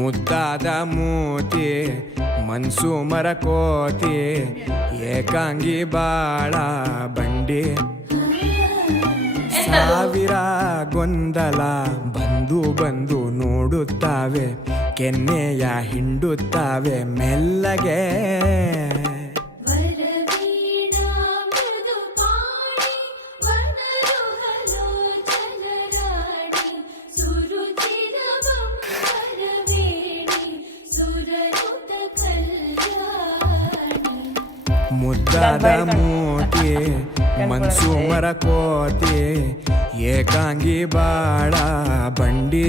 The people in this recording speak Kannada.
ಮುದ್ದಾದ ಮೂತಿ ಮನ್ಸು ಮರಕೋತಿ ಏಕಾಂಗಿ ಬಾಳ ಬಂಡಿ ಸಾವಿರ ಗೊಂದಲ ಬಂದು ಬಂದು ನೋಡುತ್ತಾವೆ ಕೆನ್ನೆಯ ಹಿಂಡುತ್ತಾವೆ ಮೆಲ್ಲಗೆ ಮುದ್ದಾದ ಮೂತಿ ಮನ್ಸು ಮರಕೋತಿ ಏಕಾಂಗಿ ಬಾಳ ಬಂಡಿ